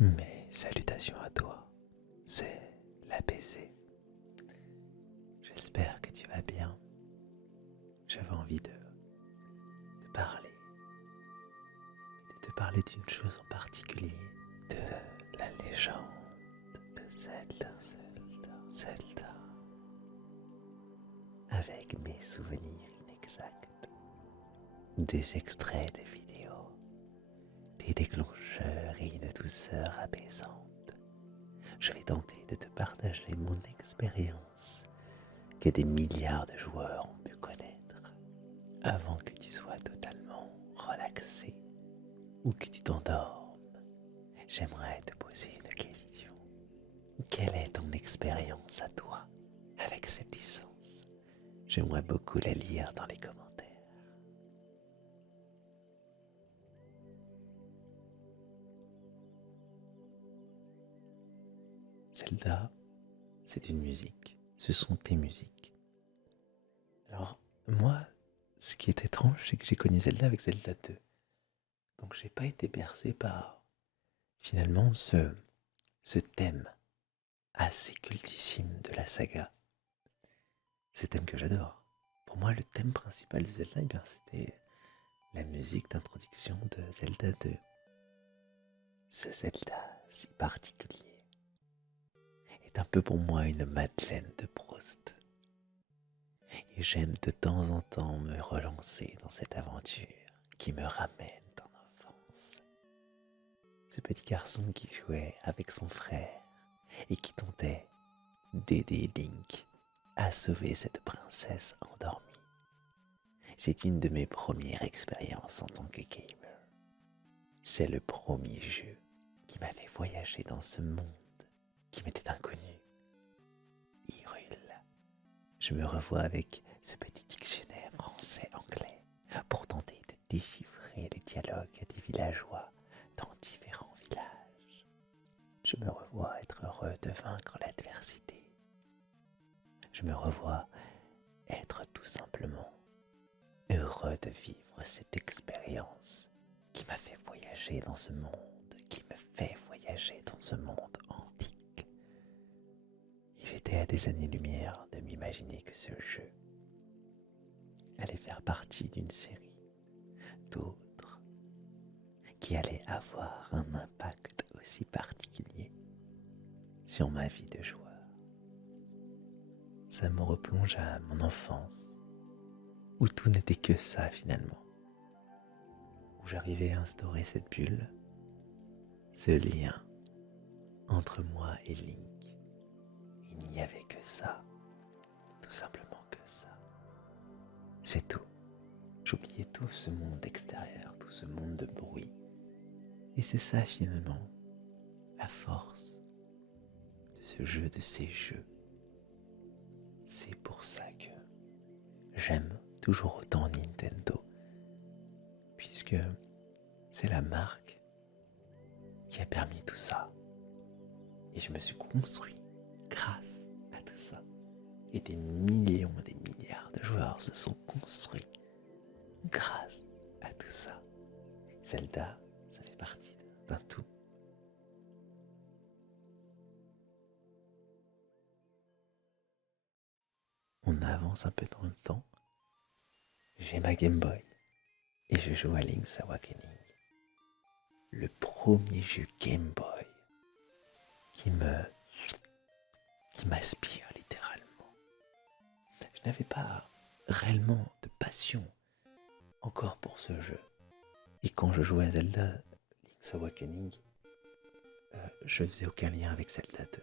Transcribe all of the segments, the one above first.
Mes salutations à toi, c'est l'APC. J'espère que tu vas bien. J'avais envie de parler, de te parler d'une chose en particulier, de la légende de Zelda, avec mes souvenirs inexacts, des extraits de vidéos, des déclencheurs et une douceur apaisante. Je vais tenter de te partager mon expérience que des milliards de joueurs ont pu connaître avant que tu sois totalement relaxé ou que tu t'endormes. J'aimerais te poser une question. Quelle est ton expérience à toi avec cette licence? J'aimerais beaucoup la lire dans les commentaires. Zelda, c'est une musique. Ce sont tes musiques. Alors, moi, ce qui est étrange, c'est que j'ai connu Zelda avec Zelda 2. Donc, j'ai pas été bercé par, finalement, ce thème assez cultissime de la saga. Ce thème que j'adore. Pour moi, le thème principal de Zelda, c'était la musique d'introduction de Zelda 2. Ce Zelda si particulier est un peu pour moi une Madeleine de Proust. Et j'aime de temps en temps me relancer dans cette aventure qui me ramène en enfance. Ce petit garçon qui jouait avec son frère et qui tentait d'aider Link à sauver cette princesse endormie. C'est une de mes premières expériences en tant que gamer. C'est le premier jeu qui m'a fait voyager dans ce monde qui m'était inconnu. Hyrule. Je me revois avec ce petit dictionnaire français-anglais pour tenter de déchiffrer les dialogues des villageois dans différents villages. Je me revois être heureux de vaincre l'adversité. Je me revois être tout simplement heureux de vivre cette expérience qui m'a fait voyager dans ce monde, qui me fait voyager dans ce monde antique. Et j'étais à des années-lumière de m'imaginer que ce jeu allait faire partie d'une série d'autres qui allaient avoir un impact aussi particulier sur ma vie de joueur. Ça me replonge à mon enfance, où tout n'était que ça finalement, où j'arrivais à instaurer cette bulle, ce lien entre moi et Link. Il n'y avait que ça, tout simplement que ça. C'est tout. J'oubliais tout ce monde extérieur, tout ce monde de bruit. Et c'est ça finalement, la force de ce jeu, de ces jeux. C'est pour ça que j'aime toujours autant Nintendo, puisque c'est la marque qui a permis tout ça. Et je me suis construit grâce à tout ça. Et des millions, des milliards de joueurs se sont construits grâce à tout ça. Zelda, ça fait partie d'un tout. On avance un peu dans le temps. J'ai ma Game Boy et je joue à Link's Awakening. Le premier jeu Game Boy qui m'aspire littéralement. Je n'avais pas réellement de passion encore pour ce jeu. Et quand je jouais à Zelda Link's Awakening, je faisais aucun lien avec Zelda 2.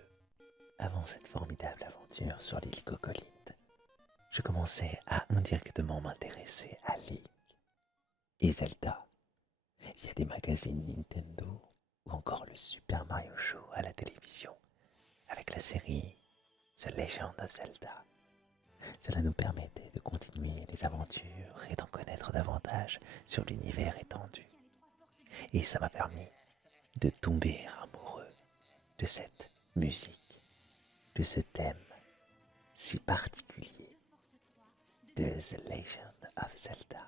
Avant cette formidable aventure sur l'île Cocolinte, je commençais à indirectement m'intéresser à Link et Zelda via des magazines Nintendo ou encore le Super Mario Show à la télévision avec la série The Legend of Zelda. Cela nous permettait de continuer les aventures et d'en connaître davantage sur l'univers étendu. Et ça m'a permis de tomber amoureux de cette musique, de ce thème si particulier de The Legend of Zelda.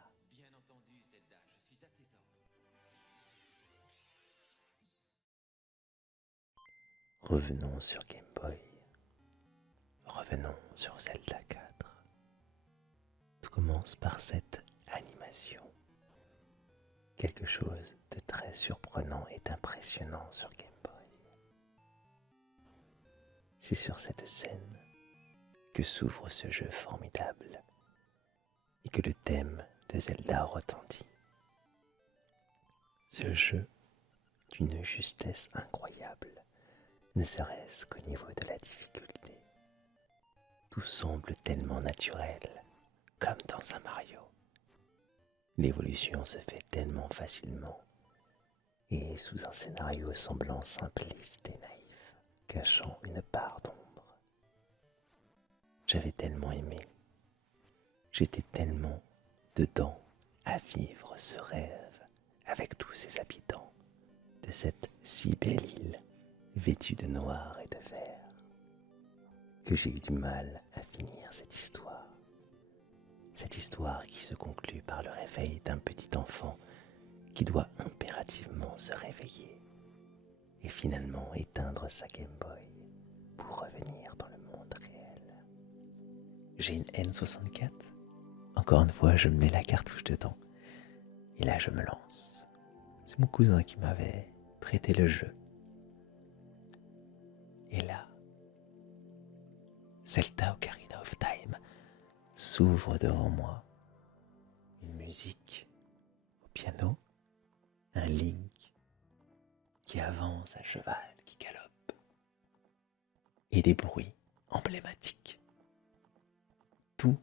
Revenons sur Game Boy. Revenons sur Zelda 4. Tout commence par cette animation. Quelque chose de très surprenant et impressionnant sur Game Boy. C'est sur cette scène que s'ouvre ce jeu formidable et que le thème de Zelda retentit. Ce jeu d'une justesse incroyable, ne serait-ce qu'au niveau de la difficulté. Tout semble tellement naturel, comme dans un Mario. L'évolution se fait tellement facilement, et sous un scénario semblant simpliste et naïf, cachant une part d'ombre. J'avais tellement aimé, j'étais tellement dedans à vivre ce rêve avec tous ses habitants de cette si belle île vêtue de noir et de vert, que j'ai eu du mal à finir cette histoire. Cette histoire qui se conclut par le réveil d'un petit enfant qui doit impérativement se réveiller et finalement éteindre sa Game Boy pour revenir dans le monde réel. J'ai une N64. Encore une fois, je mets la cartouche dedans et là je me lance. C'est mon cousin qui m'avait prêté le jeu. Et là, Zelda Ocarina of Time s'ouvre devant moi. Une musique au piano, un Link qui avance à cheval, qui galope, et des bruits emblématiques. Tout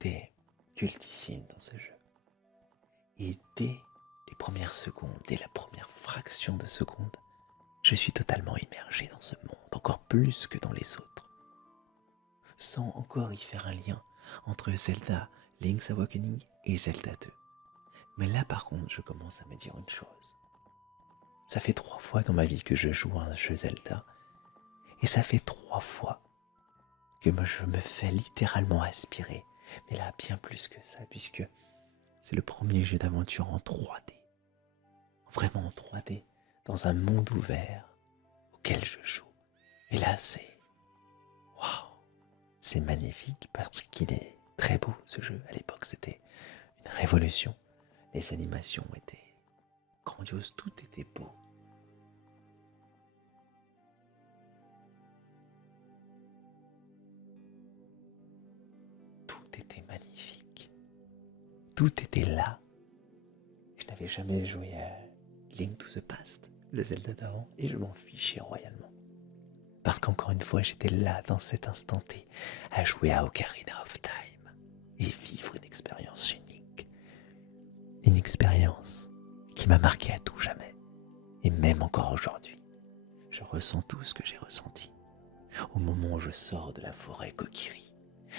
est cultissime dans ce jeu. Et dès les premières secondes, dès la première fraction de seconde, je suis totalement immergé dans ce monde, encore plus que dans les autres, sans encore y faire un lien entre Zelda, Link's Awakening et Zelda 2. Mais là par contre, je commence à me dire une chose. Ça fait 3 fois dans ma vie que je joue à un jeu Zelda, et ça fait 3 fois que je me fais littéralement aspirer. Mais là, bien plus que ça, puisque c'est le premier jeu d'aventure en 3D. Vraiment en 3D, dans un monde ouvert auquel je joue. Et là, c'est... Waouh! C'est magnifique parce qu'il est très beau, ce jeu. À l'époque, c'était une révolution. Les animations étaient grandioses, tout était beau. Tout était magnifique. Tout était là. Je n'avais jamais joué à Link to the Past, le Zelda d'avant, et je m'en fichais royalement. Parce qu'encore une fois, j'étais là, dans cet instant T, à jouer à Ocarina of Time et vivre une expérience unique. Une expérience qui m'a marqué à tout jamais. Et même encore aujourd'hui, je ressens tout ce que j'ai ressenti. Au moment où je sors de la forêt Kokiri,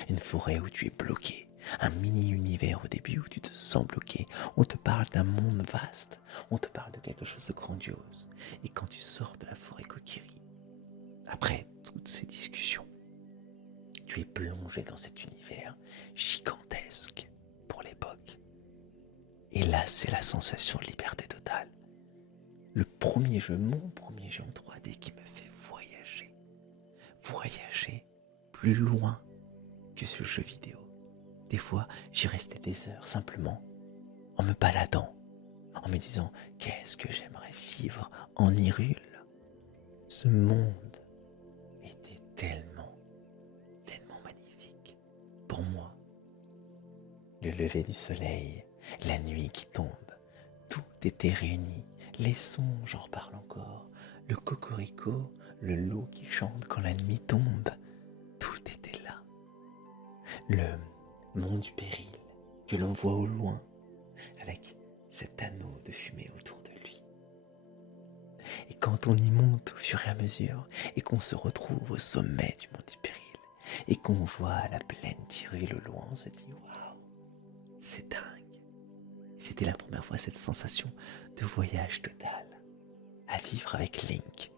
une forêt où tu es bloqué, un mini-univers au début où tu te sens bloqué, on te parle d'un monde vaste, on te parle de quelque chose de grandiose. Et quand tu sors de la forêt Kokiri, après toutes ces discussions, tu es plongé dans cet univers gigantesque pour l'époque. Et là, c'est la sensation de liberté totale. Le premier jeu, mon premier jeu en 3D qui me fait voyager. Voyager plus loin que ce jeu vidéo. Des fois, j'y restais des heures simplement en me baladant, en me disant qu'est-ce que j'aimerais vivre en Hyrule. Ce monde était tellement magnifique. Pour moi, le lever du soleil, la nuit qui tombe, tout était réuni. Les sons, j'en reparle encore, le cocorico, le loup qui chante quand la nuit tombe, tout était là. Le mont du péril que l'on voit au loin, avec cet anneau de fumée autour de lui. Et quand on y monte au fur et à mesure, et qu'on se retrouve au sommet du mont du péril, et qu'on voit la plaine d'Hyrule au loin, on se dit waouh, c'est dingue. C'était la première fois cette sensation de voyage total, à vivre avec Link.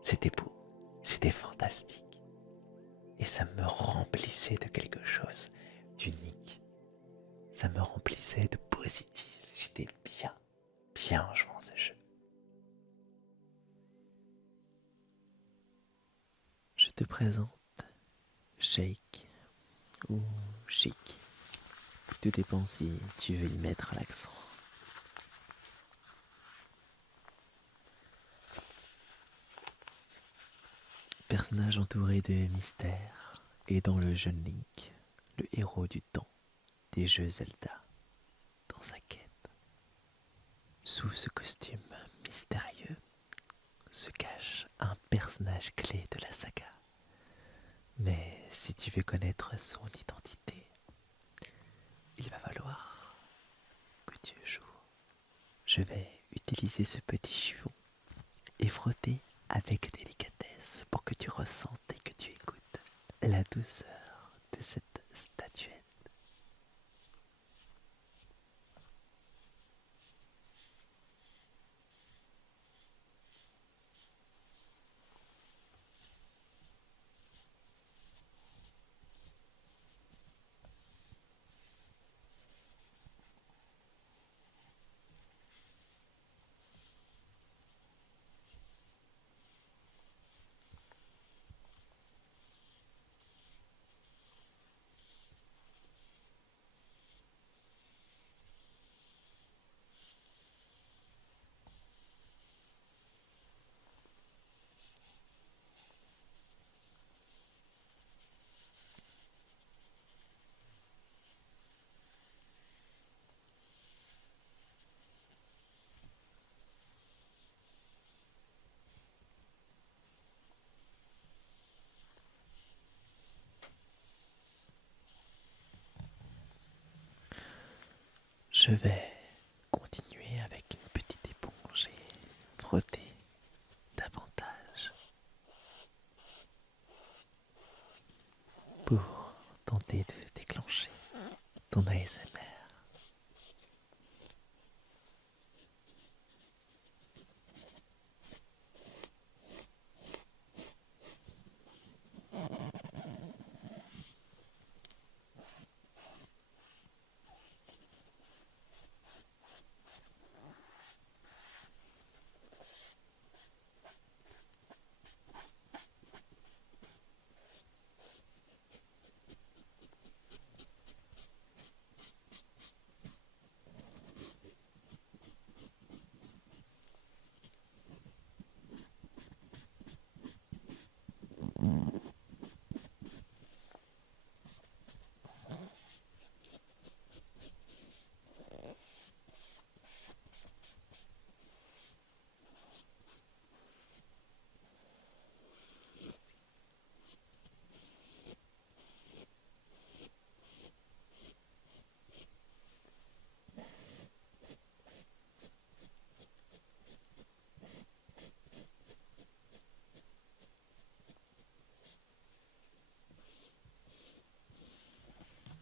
C'était beau, c'était fantastique, et ça me remplissait de quelque chose d'unique. Ça me remplissait de positif. J'étais bien en jouant ce jeu. te présente Shake ou Chic. Tout dépend si tu veux y mettre l'accent. Personnage entouré de mystère et dans le jeune Link, le héros du temps des jeux Zelda, dans sa quête. Sous ce costume mystérieux se cache un personnage clé de la saga. Mais si tu veux connaître son identité, il va falloir que tu joues. Je vais utiliser ce petit chiffon et frotter avec délicatesse pour que tu ressentes et que tu écoutes la douceur de cette statuette. Je vais continuer avec une petite éponge et frotter davantage pour tenter de déclencher ton ASMR.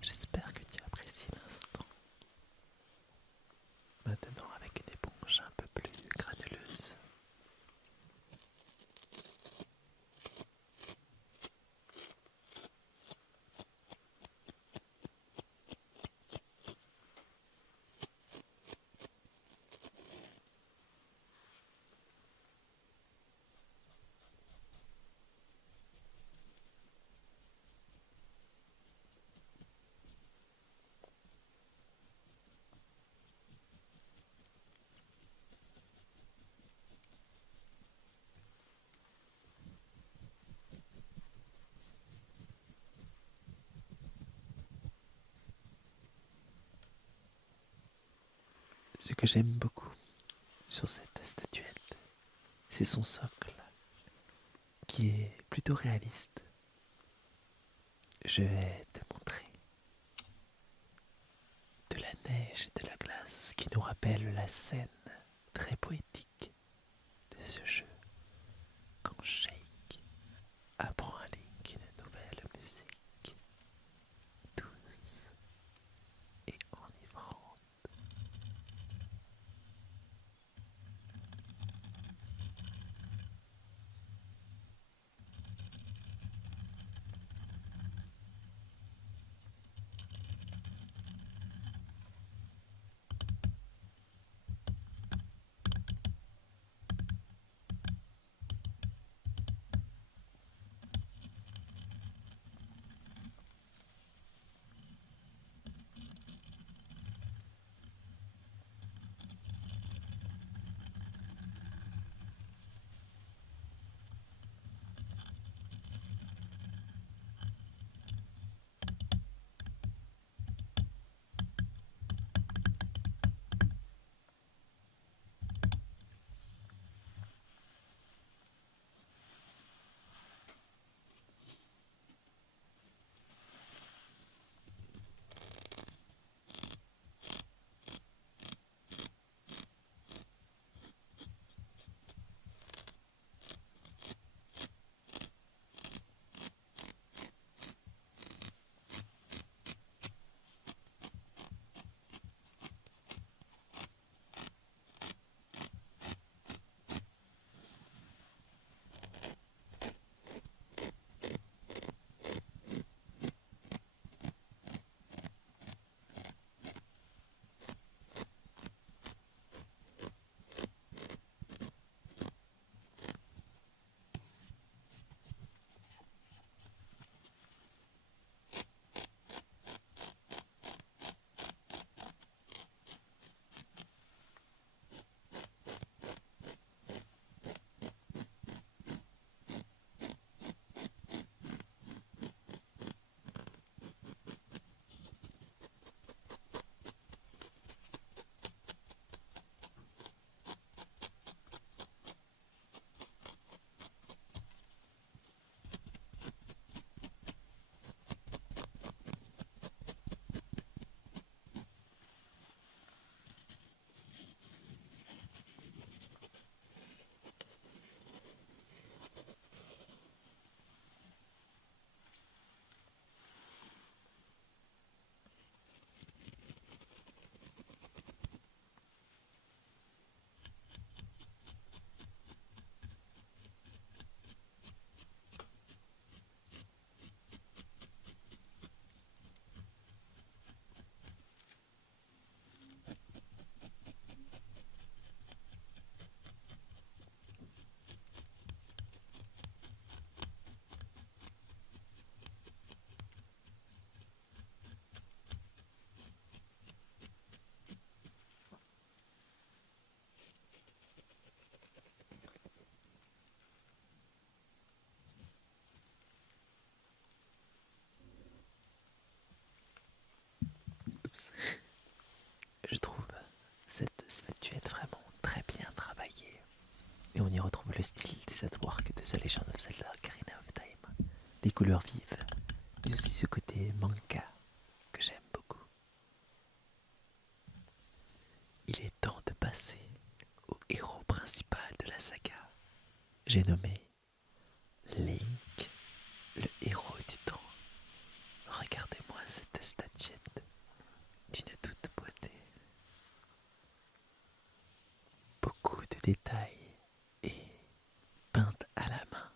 J'espère que tu apprécies l'instant. Maintenant, avec une éponge un peu plus granuleuse, ce que j'aime beaucoup sur cette statuette, c'est son socle, qui est plutôt réaliste. Je vais te montrer de la neige et de la glace qui nous rappelle la scène très poétique de ce jeu quand Shake apprend à Link une nouvelle musique douce et enivrante. le style des artworks de The Legend of Zelda Ocarina of Time. Les couleurs vives, mais aussi ce côté manga que j'aime beaucoup. Il est temps de passer au héros principal de la saga. J'ai nommé Link, le héros du temps. Regardez-moi cette statuette d'une toute beauté. Beaucoup de détails et peinte à la main.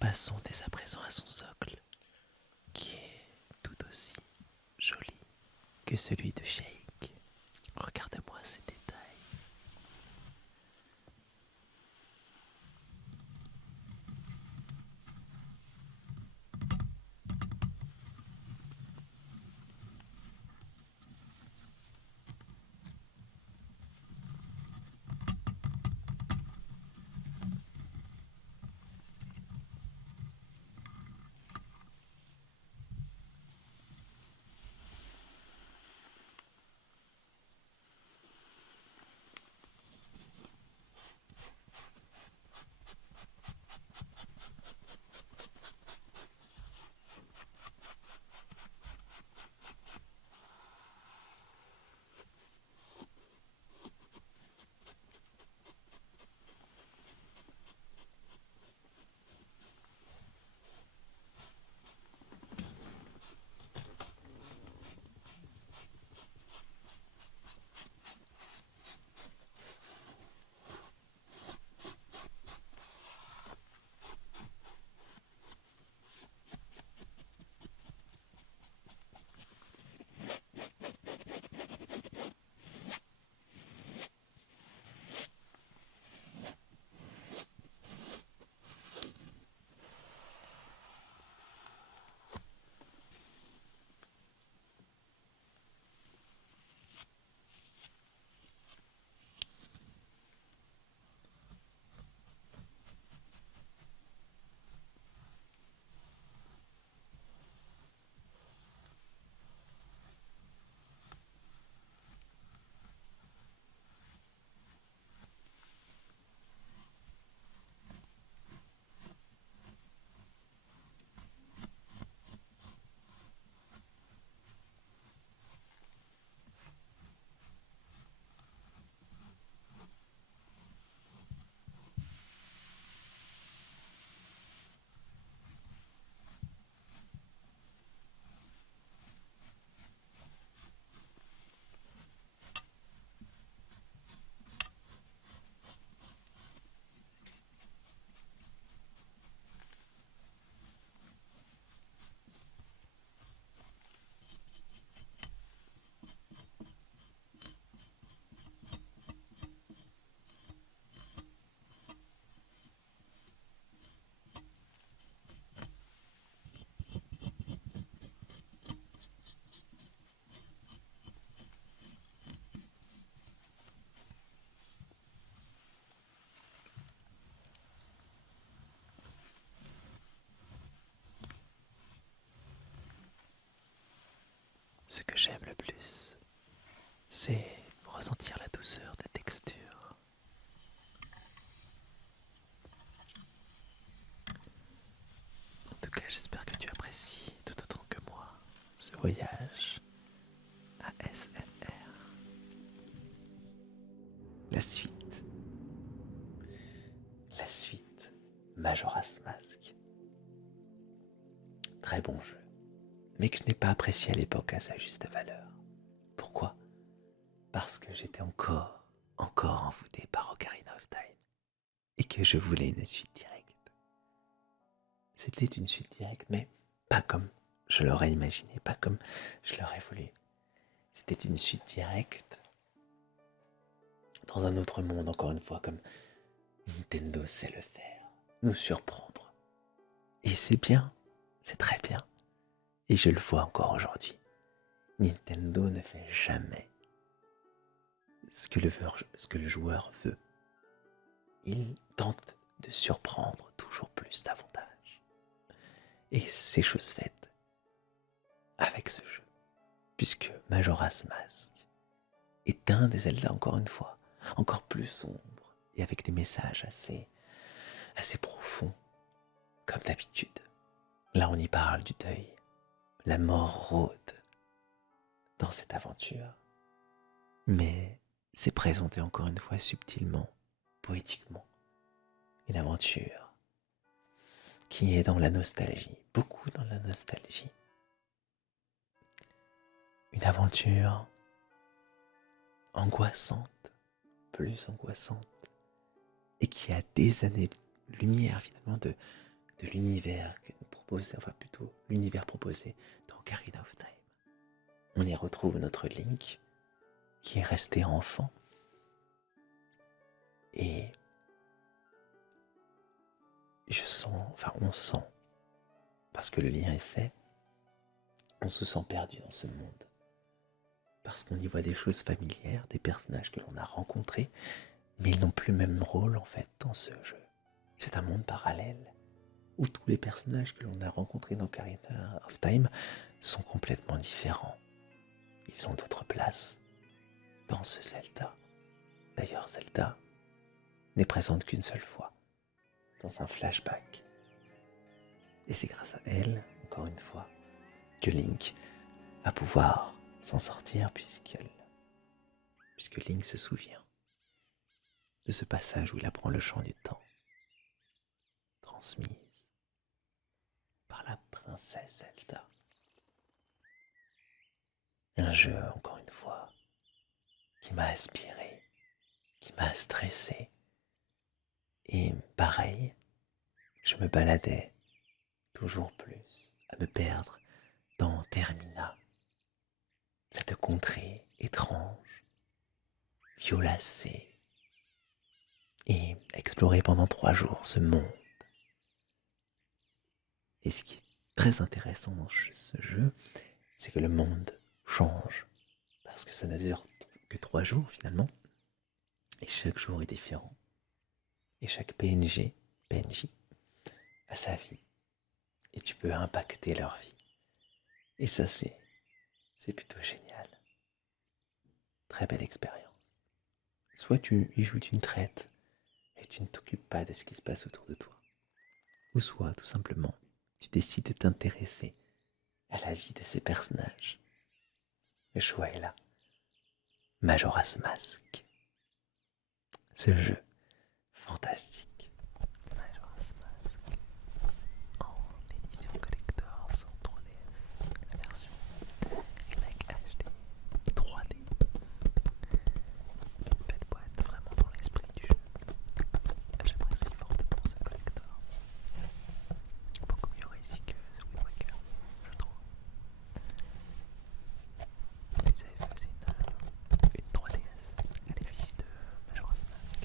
Passons dès à présent à son socle, qui est tout aussi joli que celui de Shake. Regardez-moi ces détails. ce que j'aime le plus, c'est ressentir la douceur des textures. En tout cas, j'espère que tu apprécies tout autant que moi ce voyage ASMR. La suite. La suite. Majora's Mask. Très bon jeu, mais que je n'ai pas apprécié à l'époque à sa juste valeur. Pourquoi ? Parce que j'étais encore envoûté par Ocarina of Time et que je voulais une suite directe. C'était une suite directe, mais pas comme je l'aurais imaginé, pas comme je l'aurais voulu. C'était une suite directe dans un autre monde, encore une fois, comme Nintendo sait le faire, nous surprendre. Et c'est bien, c'est très bien. Et je le vois encore aujourd'hui. Nintendo ne fait jamais ce que le joueur veut. Il tente de surprendre toujours plus davantage. Et c'est chose faite avec ce jeu. Puisque Majora's Mask est un des Zelda, encore une fois, encore plus sombre et avec des messages assez profonds, comme d'habitude. Là, on y parle du deuil. La mort rôde dans cette aventure. Mais c'est présenté encore une fois subtilement, poétiquement. Une aventure qui est dans la nostalgie, beaucoup dans la nostalgie. Une aventure angoissante, plus angoissante, et qui a des années-lumière finalement de l'univers que nous proposait, enfin plutôt l'univers proposé dans Ocarina of Time. On y retrouve notre Link, qui est resté enfant, et on sent, parce que le lien est fait, on se sent perdu dans ce monde. Parce qu'on y voit des choses familières, des personnages que l'on a rencontrés, mais ils n'ont plus le même rôle en fait dans ce jeu. C'est un monde parallèle, où tous les personnages que l'on a rencontrés dans Ocarina of Time sont complètement différents. Ils ont d'autres places dans ce Zelda. D'ailleurs, Zelda n'est présente qu'une seule fois, dans un flashback. Et c'est grâce à elle, encore une fois, que Link va pouvoir s'en sortir puisque Link se souvient de ce passage où il apprend le chant du temps, transmise par la princesse Zelda. Un jeu, encore une fois, qui m'a inspiré, qui m'a stressé. Et pareil, je me baladais toujours plus à me perdre dans Termina, cette contrée étrange, violacée, et explorer pendant 3 jours ce monde. Et ce qui est très intéressant dans ce jeu, c'est que le monde change, parce que ça ne dure que 3 jours finalement, et chaque jour est différent. Et chaque PNJ a sa vie, et tu peux impacter leur vie. Et ça, c'est plutôt génial. Très belle expérience. Soit tu y joues d'une traite, et tu ne t'occupes pas de ce qui se passe autour de toi. Ou soit, tout simplement, tu décides de t'intéresser à la vie de ces personnages. Le choix est là. Majora's Mask. Ce jeu fantastique. Majora's Mask. En édition collector sans 3DS. La version remake HD 3D. Une belle boîte vraiment dans l'esprit du jeu. J'apprécie fortement ce collector. Beaucoup mieux réussi que The Wind Waker, je trouve. Ils avaient fait aussi une 3DS à l'effigie de Majora's Mask.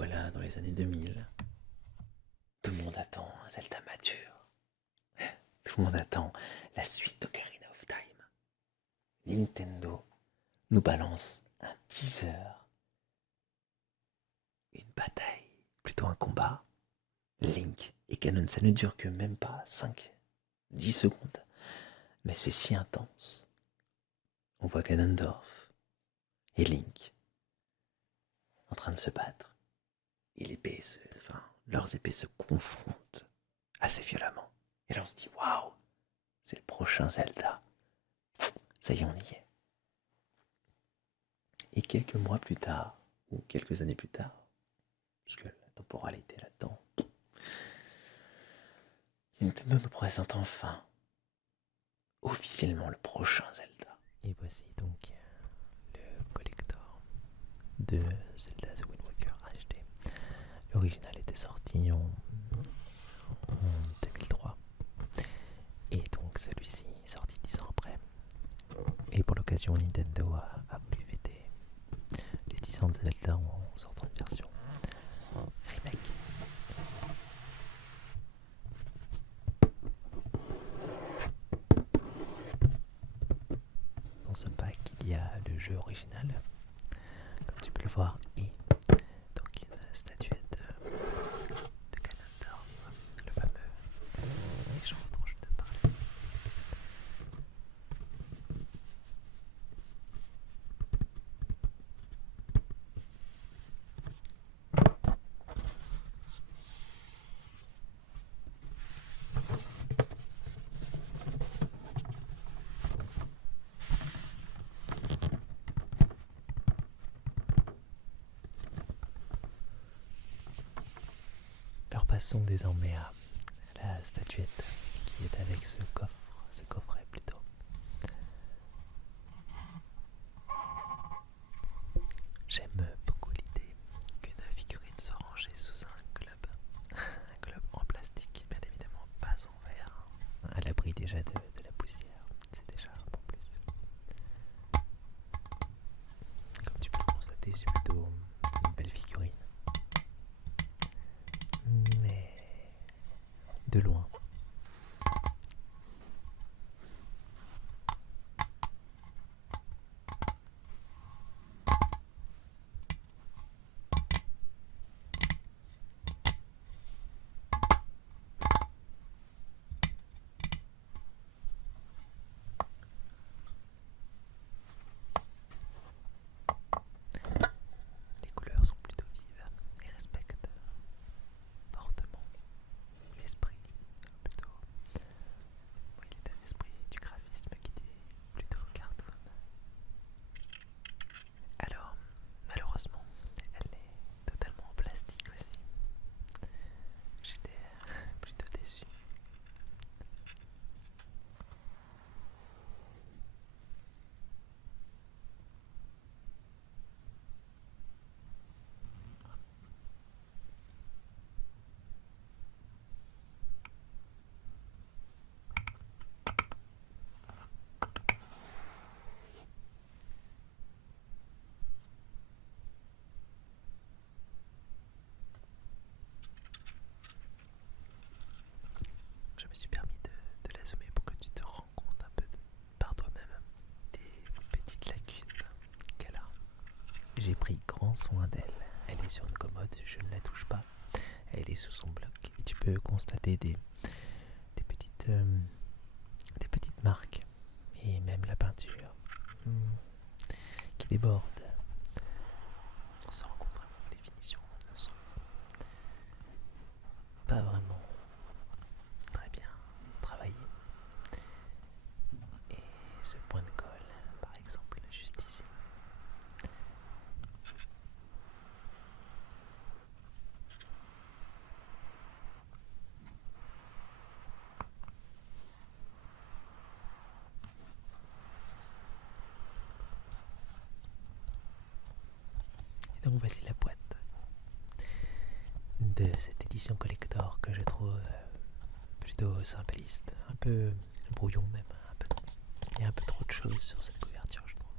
voilà dans les années 2000. Tout le monde attend un Zelda mature. Tout le monde attend la suite d'Ocarina of Time. Nintendo nous balance un teaser, une bataille, plutôt un combat. Link et Ganon, ça ne dure que même pas 5-10 secondes. Mais c'est si intense. On voit Ganondorf et Link en train de se battre. Et leurs épées se confrontent assez violemment. Et là on se dit waouh, c'est le prochain Zelda. Ça y est, on y est. Et quelques mois plus tard, ou quelques années plus tard, parce que la temporalité là-dedans, Nintendo nous présente enfin officiellement le prochain Zelda. Et voici donc le collector de Zelda The Wind Waker HD. L'original était sorti en 2003 et donc celui-ci est sorti 10 ans après. Et pour l'occasion, Nintendo a voulu fêter les 10 ans de Zelda en sortant une version remake. Dans ce pack, il y a le jeu original, comme tu peux le voir, et donc une statuette de Ganondorf, le fameux méchant dont je te parlais. Alors passons désormais à la statuette qui est avec ce coffret plutôt. J'aime beaucoup l'idée qu'une figurine soit rangée sous un globe en plastique, bien évidemment pas en verre, à l'abri déjà de la poussière, c'est déjà un bon plus. Comme tu peux le constater, c'est plutôt une belle figurine, mais de loin. Les couleurs sont plutôt vives et respectent fortement l'esprit, plutôt. Oui, l'état d'esprit du graphisme qui était plutôt cartoon. Alors, malheureusement, elle est totalement en plastique aussi. J'étais plutôt déçu. Je me suis permis de la zoomer pour que tu te rends compte un peu par toi-même des petites lacunes qu'elle a. J'ai pris grand soin d'elle. Elle est sur une commode, je ne la touche pas. Elle est sous son bloc et tu peux constater des petites marques et même la peinture qui déborde. On se rend compte vraiment que les finitions ne sont pas vraiment très bien travaillées. Et ce point de colle, par exemple, juste ici. Et donc voici la boîte de cette édition collector que je trouve plutôt simpliste, un peu brouillon même, il y a un peu trop de choses sur cette couverture, je trouve.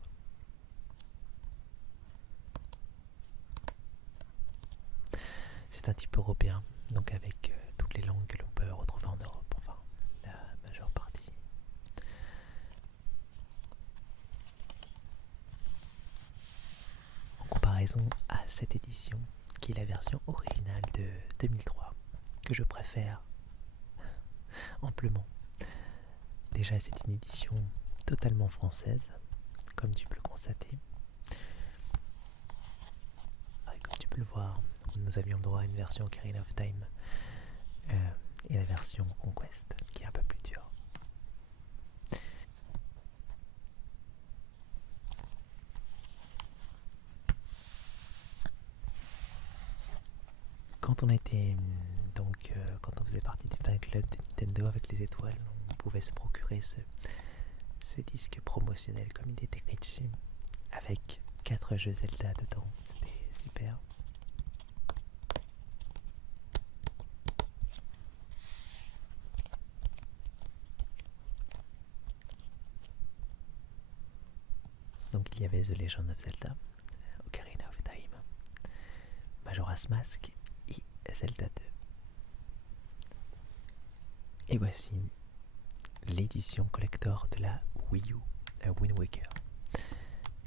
c'est un type européen, donc avec toutes les langues que l'on peut retrouver en Europe, enfin la majeure partie. En comparaison à cette édition, qui est la version originale de 2003, que je préfère amplement. Déjà, c'est une édition totalement française, comme tu peux le constater. Et comme tu peux le voir, nous avions droit à une version Ocarina of Time et la version Conquest, qui est un peu plus dure. Quand on était quand on faisait partie du fan club de Nintendo avec les étoiles, on pouvait se procurer ce disque promotionnel comme il est écrit dessus, avec 4 jeux Zelda dedans. C'était super. Donc il y avait The Legend of Zelda, Ocarina of Time, Majora's Mask et Zelda 2. Et voici l'édition collector de la Wii U, Wind Waker.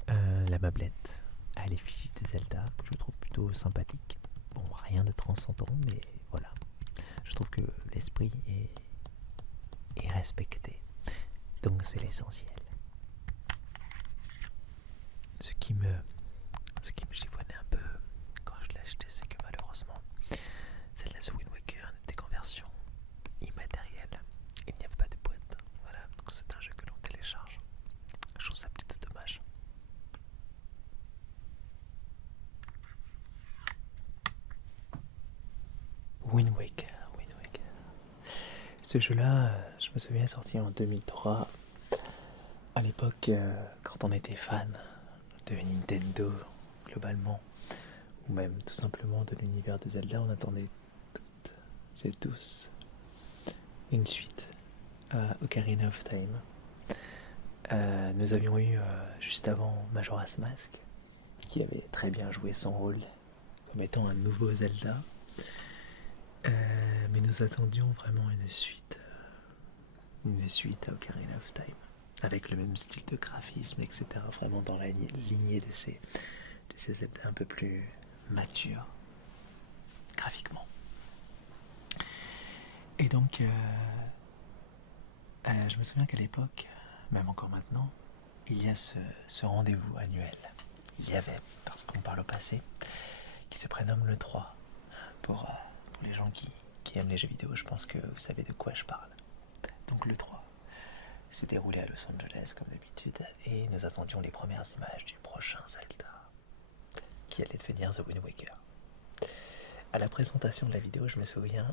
La meublette à l'effigie de Zelda, que je trouve plutôt sympathique. Bon, rien de transcendant, mais voilà. Je trouve que l'esprit est respecté. Donc c'est l'essentiel. Ce qui me chiffonnait un peu quand je l'ai acheté, c'est que malheureusement, Zelda The Wind Waker n'était qu'en version immatérielle. Il n'y avait pas de boîte. Voilà, donc c'est un jeu que l'on télécharge. Je trouve ça plutôt dommage. Wind Waker. Ce jeu-là, je me souviens, est sorti en 2003. À l'époque, quand on était fan de Nintendo, globalement, ou même tout simplement de l'univers de Zelda, on attendait toutes et tous une suite à Ocarina of Time. Nous avions eu juste avant Majora's Mask, qui avait très bien joué son rôle comme étant un nouveau Zelda. Mais nous attendions vraiment une suite à Ocarina of Time, avec le même style de graphisme, etc. Vraiment dans la lignée de ces Zelda un peu plus matures, graphiquement. Et donc, je me souviens qu'à l'époque, même encore maintenant, il y a ce rendez-vous annuel. Il y avait, parce qu'on parle au passé, qui se prénomme le 3. Pour les gens qui aiment les jeux vidéo, je pense que vous savez de quoi je parle. Donc le 3 s'est déroulé à Los Angeles comme d'habitude, et nous attendions les premières images du prochain Zelda, qui allait devenir The Wind Waker. À la présentation de la vidéo, je me souviens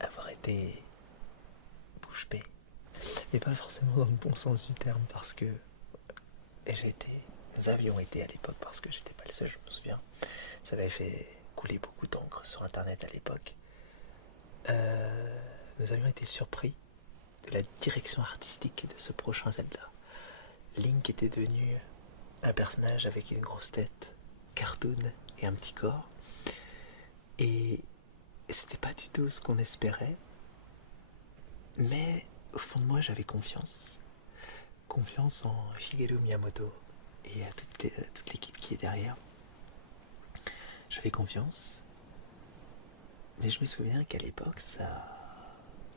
avoir été bouche bée, mais pas forcément dans le bon sens du terme, parce que nous avions été à l'époque, parce que j'étais pas le seul, je me souviens, ça avait fait couler beaucoup d'encre sur internet à l'époque. Nous avions été surpris de la direction artistique de ce prochain Zelda. Link était devenu un personnage avec une grosse tête, cartoon et un petit corps, et c'était pas du tout ce qu'on espérait, mais au fond de moi j'avais confiance en Shigeru Miyamoto et à toute l'équipe qui est derrière. J'avais confiance, mais je me souviens qu'à l'époque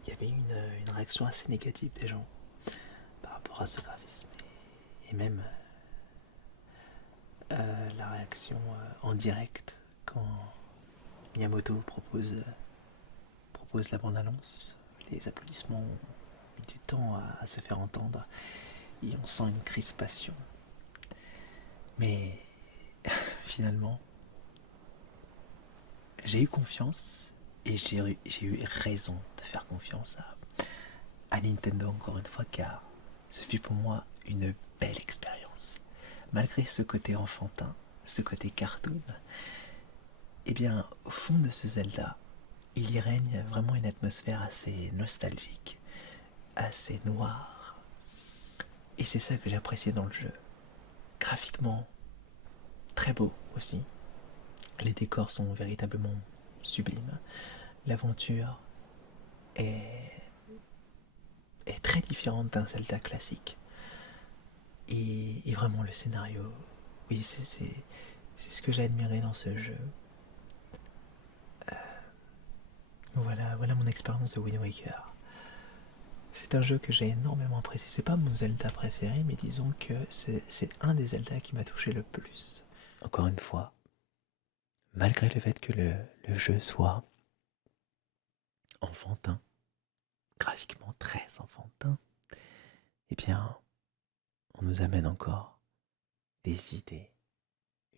il y avait une réaction assez négative des gens par rapport à ce graphisme, et même la réaction en direct quand Miyamoto propose la bande-annonce. Les applaudissements ont mis du temps à se faire entendre et on sent une crispation. Mais finalement, j'ai eu confiance et j'ai eu raison de faire confiance à Nintendo encore une fois, car ce fut pour moi une belle expérience. Malgré ce côté enfantin, ce côté cartoon, eh bien, au fond de ce Zelda, il y règne vraiment une atmosphère assez nostalgique, assez noire. Et c'est ça que j'ai apprécié dans le jeu. Graphiquement, très beau aussi. Les décors sont véritablement sublime. L'aventure est, est très différente d'un Zelda classique. Et vraiment le scénario, oui, c'est ce que j'ai admiré dans ce jeu. Voilà mon expérience de Wind Waker. C'est un jeu que j'ai énormément apprécié. C'est pas mon Zelda préféré, mais disons que c'est un des Zelda qui m'a touché le plus. Encore une fois, malgré le fait que le jeu soit enfantin, graphiquement très enfantin, eh bien, on nous amène encore des idées,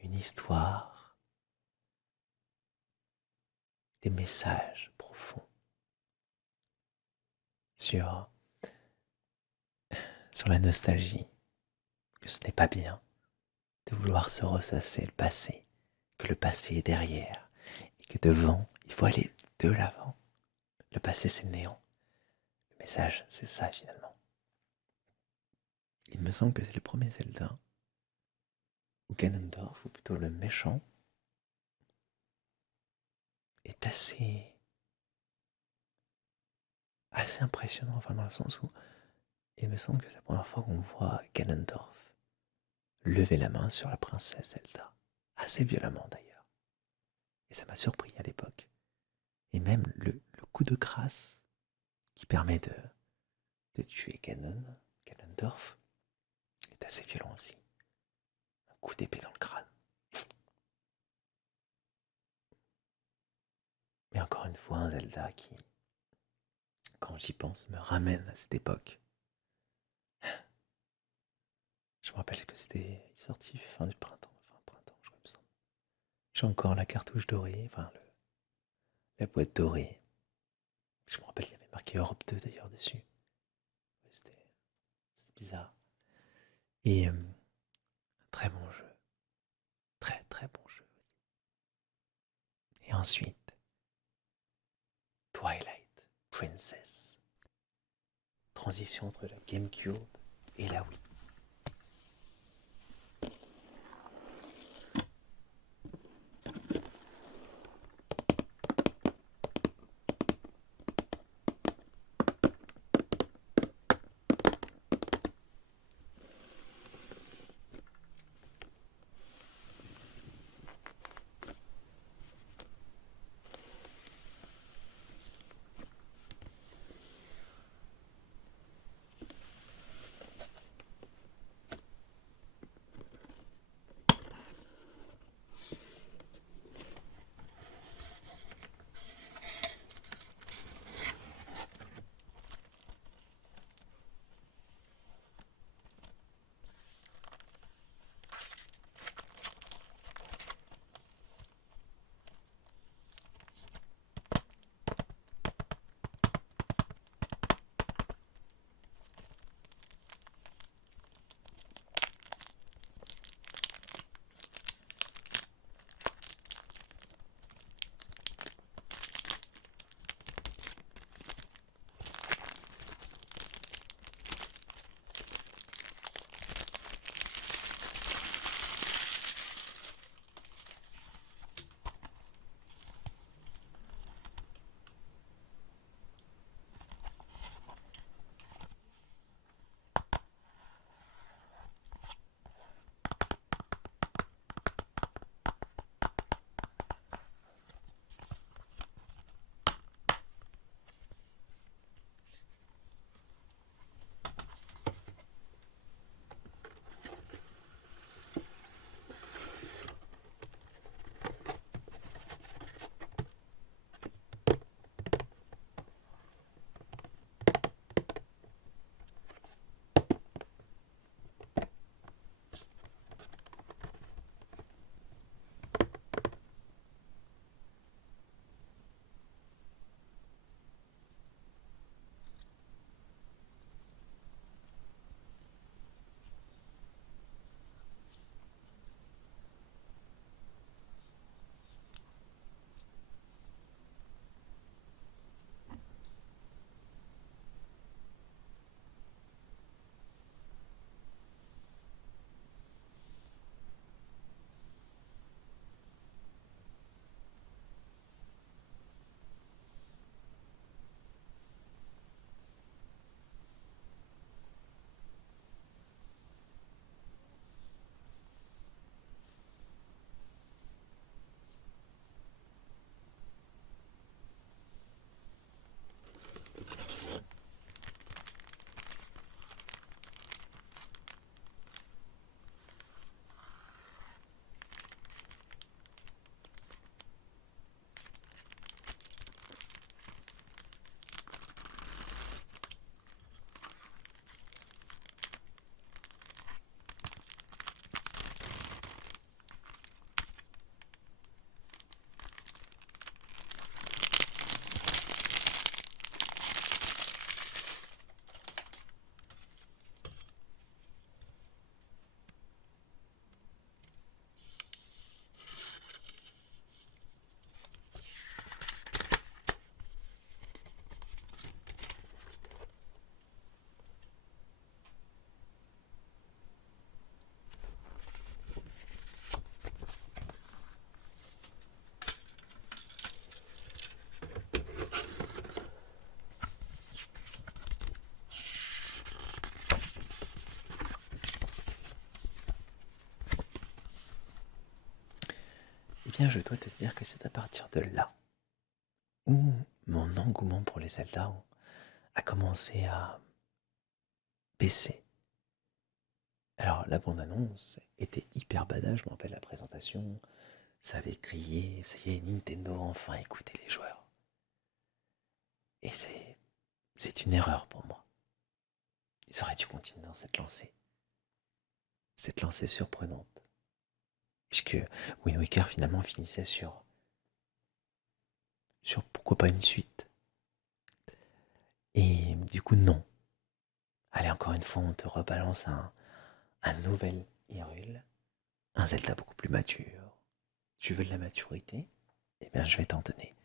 une histoire, des messages profonds sur, sur la nostalgie, que ce n'est pas bien de vouloir se ressasser le passé, que le passé est derrière, et que devant, il faut aller de l'avant. Le passé, c'est le néant. Le message, c'est ça finalement. Il me semble que c'est le premier Zelda où Ganondorf, ou plutôt le méchant, est assez impressionnant, enfin dans le sens où il me semble que c'est la première fois qu'on voit Ganondorf lever la main sur la princesse Zelda, assez violemment d'ailleurs. Et ça m'a surpris à l'époque. Et même le coup de grâce qui permet de tuer Ganondorf, est assez violent aussi. Un coup d'épée dans le crâne. Mais encore une fois, un Zelda qui, quand j'y pense, me ramène à cette époque. Je me rappelle que c'était sorti fin du printemps, je crois, il me semble. J'ai encore la cartouche dorée, la boîte dorée. Je me rappelle qu'il y avait marqué Europe 2 d'ailleurs dessus. C'était bizarre. Et très bon jeu. Très très bon jeu aussi. Et ensuite, Twilight Princess. Transition entre la GameCube et la Wii. bien, je dois te dire que c'est à partir de là où mon engouement pour les Zelda a commencé à baisser. Alors, la bande-annonce était hyper badass, je me rappelle la présentation, ça avait crié, ça y est, Nintendo a enfin écouté les joueurs. Et c'est une erreur pour moi. Ils auraient dû continuer dans cette lancée surprenante. Puisque Wind Waker finalement finissait sur pourquoi pas une suite. Et du coup, non. Allez, encore une fois, on te rebalance un nouvel Hyrule, un Zelda beaucoup plus mature. Tu veux de la maturité? Eh bien, je vais t'en donner.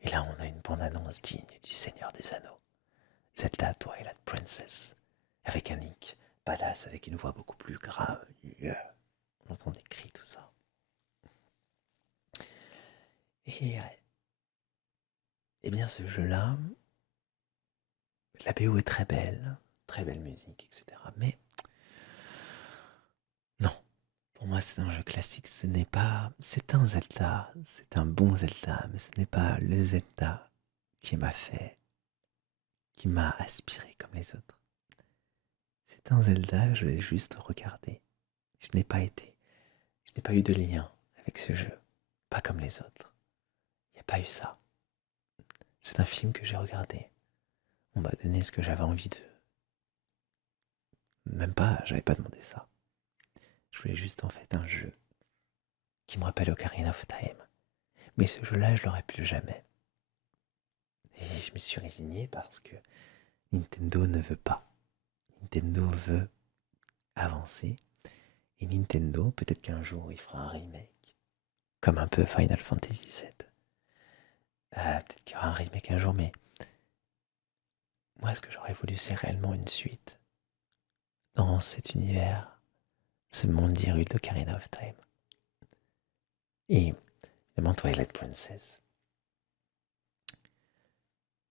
Et là, on a une bande-annonce digne du Seigneur des Anneaux. Zelda Twilight Princess, avec un Link badass, avec une voix beaucoup plus grave. On entend des cris, tout ça. Et eh bien, ce jeu-là, la BO est très belle musique, etc. Mais non, pour moi, c'est un jeu classique. Ce n'est pas. C'est un Zelda, c'est un bon Zelda, mais ce n'est pas le Zelda qui m'a fait, qui m'a aspiré comme les autres. C'est un Zelda, je l'ai juste regardé. Je n'ai pas été. Je n'ai pas eu de lien avec ce jeu. Pas comme les autres. Il n'y a pas eu ça. C'est un film que j'ai regardé. On m'a donné ce que j'avais envie de. Même pas, j'avais pas demandé ça. Je voulais juste en fait un jeu qui me rappelle Ocarina of Time. Mais ce jeu-là, je l'aurais plus jamais. Et je me suis résigné parce que Nintendo ne veut pas. Nintendo veut avancer. Et Nintendo, peut-être qu'un jour, il fera un remake. Comme un peu Final Fantasy VII. Peut-être qu'il y aura un remake un jour, mais moi, ce que j'aurais voulu, c'est réellement une suite dans cet univers, ce monde d'Hyrule d'Ocarina of Time. Et évidemment, Twilight Princess.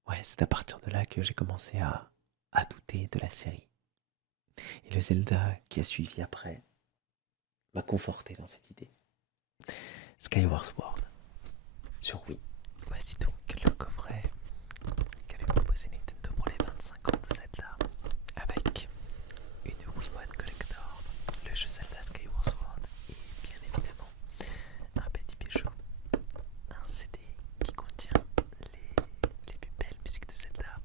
Ouais, c'est à partir de là que j'ai commencé à douter de la série. Et le Zelda qui a suivi après m'a conforté dans cette idée. Skyward Sword sur Wii. Voici donc le coffret qu'avait proposé Nintendo pour les 25 ans de Zelda, avec une Wiimote Collector, le jeu Zelda Skyward Sword et bien évidemment un petit bijou, un CD qui contient les plus belles musiques de Zelda,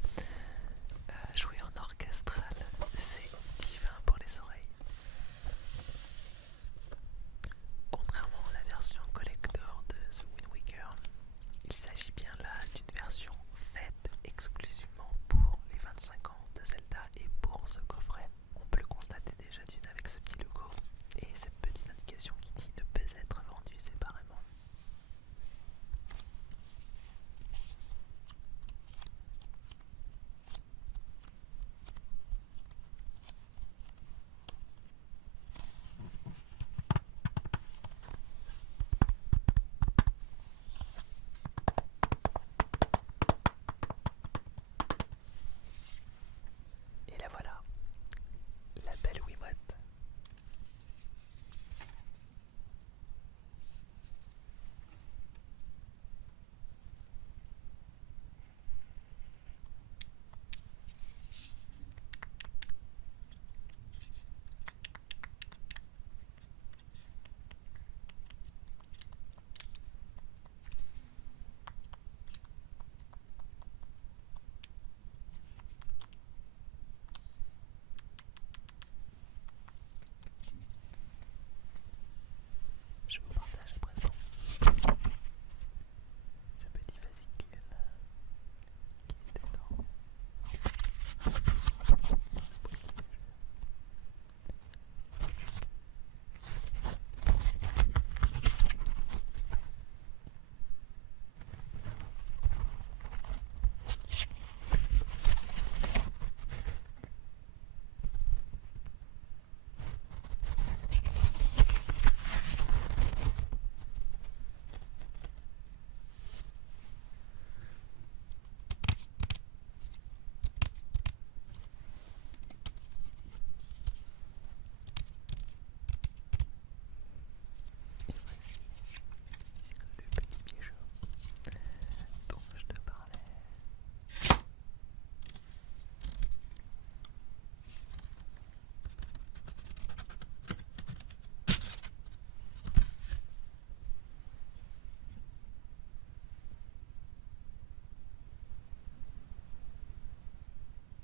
jouées en orchestral. C'est divin pour les oreilles. Contrairement à la version collector de The Wind Waker, il s'agit bien là d'une version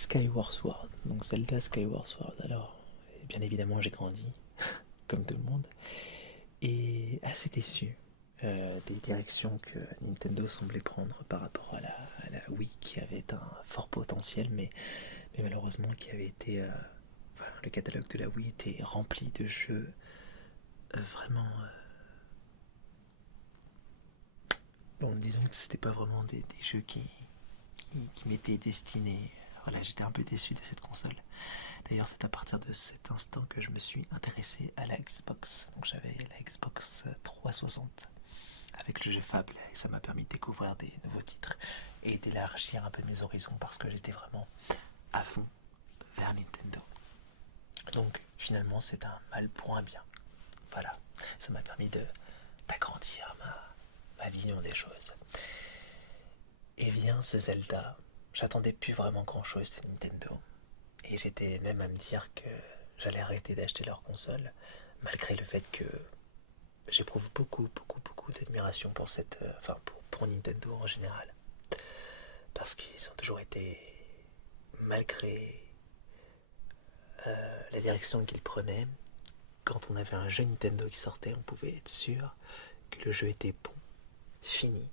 Skyward Sword, donc Zelda Skyward Sword. Alors, bien évidemment, j'ai grandi, comme tout le monde, et assez déçu des directions que Nintendo semblait prendre par rapport à la Wii, qui avait un fort potentiel, mais malheureusement qui avait été... enfin, le catalogue de la Wii était rempli de jeux vraiment... bon, disons que c'était pas vraiment des jeux qui m'étaient destinés. Voilà, j'étais un peu déçu de cette console. D'ailleurs, c'est à partir de cet instant que je me suis intéressé à la Xbox. Donc j'avais la Xbox 360 avec le jeu Fable et ça m'a permis de découvrir des nouveaux titres et d'élargir un peu mes horizons parce que j'étais vraiment à fond vers Nintendo. Donc finalement, c'est un mal pour un bien. Voilà, ça m'a permis d'agrandir ma vision des choses. Et bien, ce Zelda, j'attendais plus vraiment grand chose de Nintendo. Et j'étais même à me dire que j'allais arrêter d'acheter leur console, malgré le fait que j'éprouve beaucoup d'admiration pour pour Nintendo en général. Parce qu'ils ont toujours été, malgré la direction qu'ils prenaient, quand on avait un jeu Nintendo qui sortait, on pouvait être sûr que le jeu était bon, fini,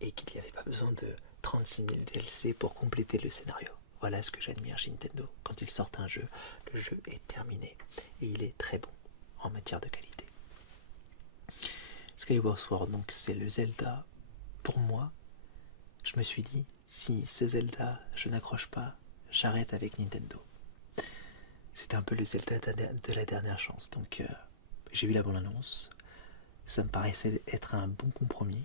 et qu'il n'y avait pas besoin de 36 000 DLC pour compléter le scénario. Voilà ce que j'admire chez Nintendo. Quand ils sortent un jeu, le jeu est terminé. Et il est très bon en matière de qualité. Skyward Sword, donc c'est le Zelda. Pour moi, je me suis dit, si ce Zelda, je n'accroche pas, j'arrête avec Nintendo. C'était un peu le Zelda de la dernière chance. Donc j'ai vu la bande-annonce. Ça me paraissait être un bon compromis.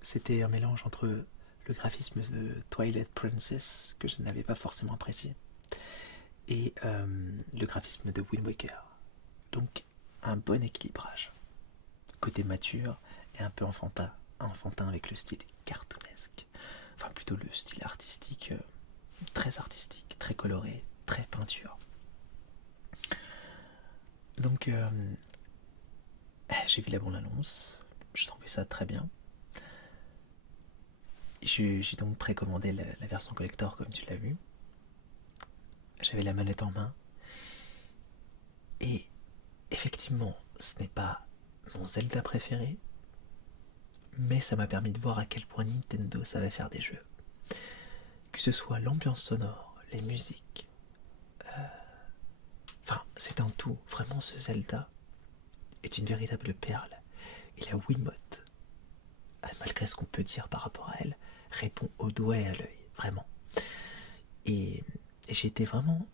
C'était un mélange entre le graphisme de Twilight Princess, que je n'avais pas forcément apprécié, et le graphisme de Wind Waker. Donc un bon équilibrage. Côté mature et un peu enfantin avec le style cartoonesque. Enfin plutôt le style artistique, très artistique, très coloré, très peinture. Donc j'ai vu la bande-annonce, je trouvais ça très bien. J'ai donc précommandé la version collector comme tu l'as vu. J'avais la manette en main. Et effectivement, ce n'est pas mon Zelda préféré, mais ça m'a permis de voir à quel point Nintendo savait faire des jeux. Que ce soit l'ambiance sonore, les musiques, enfin c'est un tout. Vraiment, ce Zelda est une véritable perle. Et la Wiimote, malgré ce qu'on peut dire par rapport à elle, répond au doigt et à l'œil, vraiment. Et j'ai été vraiment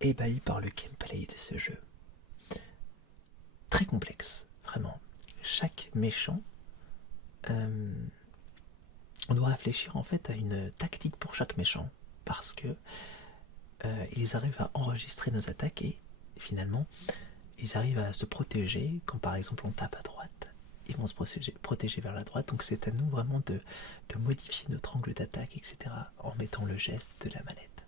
ébahi par le gameplay de ce jeu. Très complexe, vraiment. Chaque méchant, on doit réfléchir en fait à une tactique pour chaque méchant, parce que ils arrivent à enregistrer nos attaques et finalement ils arrivent à se protéger quand par exemple on tape à droite. Ils vont se protéger vers la droite, donc c'est à nous vraiment de modifier notre angle d'attaque, etc. en mettant le geste de la manette.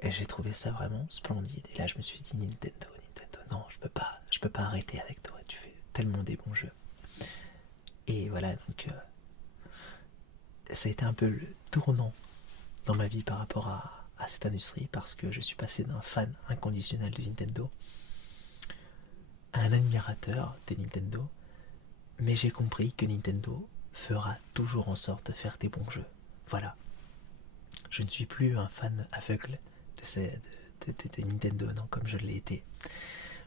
Et j'ai trouvé ça vraiment splendide. Et là je me suis dit Nintendo, non, je peux pas arrêter avec toi, tu fais tellement des bons jeux. Et voilà, donc ça a été un peu le tournant dans ma vie par rapport à cette industrie, parce que je suis passé d'un fan inconditionnel de Nintendo à un admirateur de Nintendo, mais j'ai compris que Nintendo fera toujours en sorte de faire des bons jeux. Voilà. Je ne suis plus un fan aveugle de Nintendo, non, comme je l'ai été.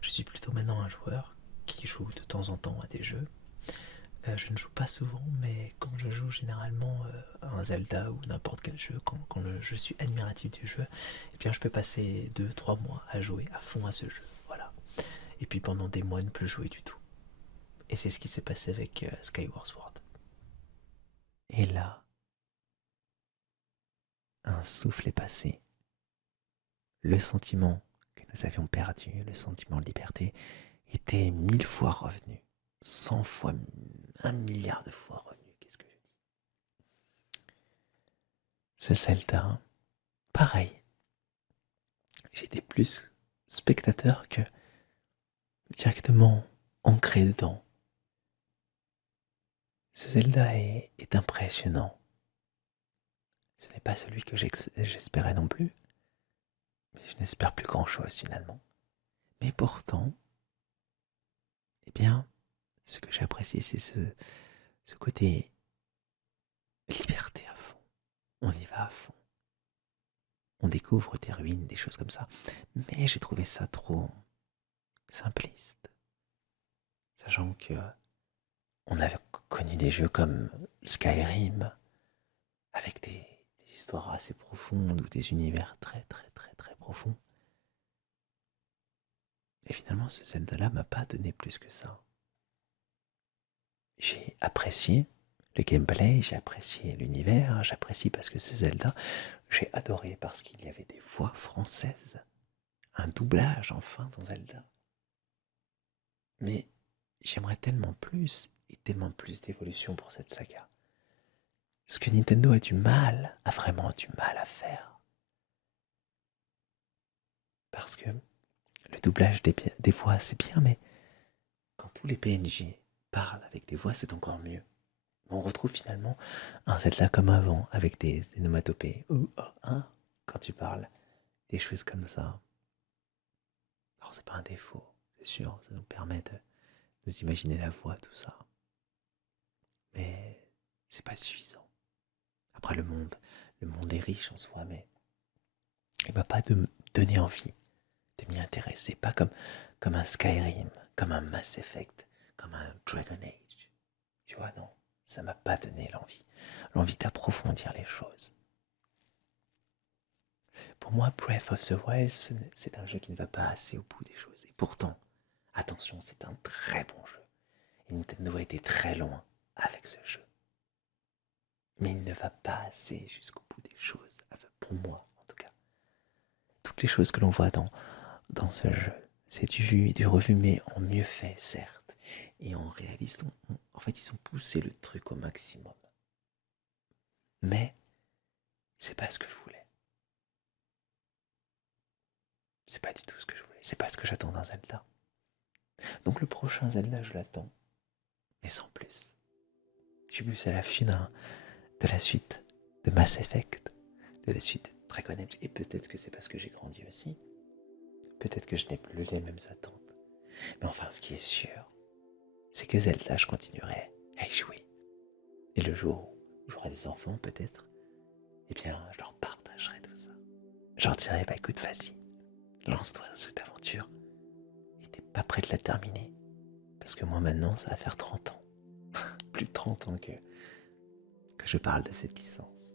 Je suis plutôt maintenant un joueur qui joue de temps en temps à des jeux. Je ne joue pas souvent, mais quand je joue généralement à un Zelda ou n'importe quel jeu, quand je suis admiratif du jeu, eh bien je peux passer 2-3 mois à jouer à fond à ce jeu. Voilà. Et puis pendant des mois ne plus jouer du tout. Et c'est ce qui s'est passé avec Skyward Sword. Et là, un souffle est passé. Le sentiment que nous avions perdu, le sentiment de liberté, était 1000 fois revenu. 100 fois, 1 milliard de fois revenu. Qu'est-ce que je dis? Ce Zelda, pareil. J'étais plus spectateur que directement ancré dedans. Ce Zelda est impressionnant. Ce n'est pas celui que j'espérais non plus, mais je n'espère plus grand-chose finalement. Mais pourtant, eh bien, ce que j'apprécie, c'est ce côté liberté à fond. On y va à fond. On découvre des ruines, des choses comme ça. Mais j'ai trouvé ça trop simpliste. Sachant que on avait connu des jeux comme Skyrim, avec des histoires assez profondes ou des univers très très très très profonds. Et finalement, ce Zelda-là m'a pas donné plus que ça. J'ai apprécié le gameplay, j'ai apprécié l'univers, j'apprécie parce que c'est Zelda. J'ai adoré parce qu'il y avait des voix françaises, un doublage enfin dans Zelda. Mais j'aimerais tellement plus et tellement plus d'évolution pour cette saga. Ce que Nintendo a vraiment du mal à faire. Parce que le doublage des voix, c'est bien, mais quand tous les PNJ parlent avec des voix, c'est encore mieux. On retrouve finalement un Zelda comme avant, avec des onomatopées. Ou, oh, hein, quand tu parles, des choses comme ça. Alors c'est pas un défaut, c'est sûr, ça nous permet de nous imaginer la voix, tout ça. Mais c'est pas suffisant. Après le monde est riche en soi, mais il m'a pas donné envie de m'y intéresser. Pas comme un Skyrim, comme un Mass Effect, comme un Dragon Age. Tu vois, non, ça m'a pas donné l'envie d'approfondir les choses. Pour moi, Breath of the Wild, c'est un jeu qui ne va pas assez au bout des choses. Et pourtant, attention, c'est un très bon jeu. Et Nintendo a été très loin avec ce jeu. Mais il ne va pas assez jusqu'au bout des choses, pour moi en tout cas. Toutes les choses que l'on voit dans ce jeu, c'est du vu et du revu, mais en mieux fait, certes. Et en réaliste, en fait, ils ont poussé le truc au maximum. Mais c'est pas ce que je voulais. C'est pas du tout ce que je voulais. C'est pas ce que j'attends d'un Zelda. Donc le prochain Zelda, je l'attends, mais sans plus. Je suis plus à l'affût de la suite de Mass Effect, de la suite de Dragon Age, et peut-être que c'est parce que j'ai grandi aussi. Peut-être que je n'ai plus les mêmes attentes. Mais enfin, ce qui est sûr, c'est que Zelda, je continuerai à y jouer. Et le jour où j'aurai des enfants, peut-être, eh bien, je leur partagerai tout ça. Je leur dirai, bah écoute, vas-y, lance-toi dans cette aventure. Et t'es pas prêt de la terminer. Parce que moi, maintenant, ça va faire 30 ans. Plus de 30 ans que je parle de cette licence.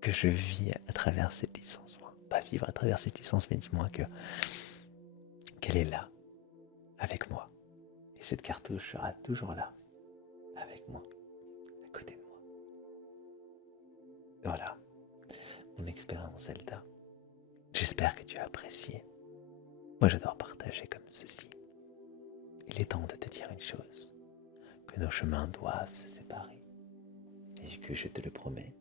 Que je vis à travers cette licence. Enfin, pas vivre à travers cette licence, mais dis-moi qu'elle est là, avec moi. Et cette cartouche sera toujours là, avec moi, à côté de moi. Voilà, mon expérience Zelda. J'espère que tu as apprécié. Moi, j'adore partager comme ceci. Il est temps de te dire une chose, que nos chemins doivent se séparer, et que je te le promets,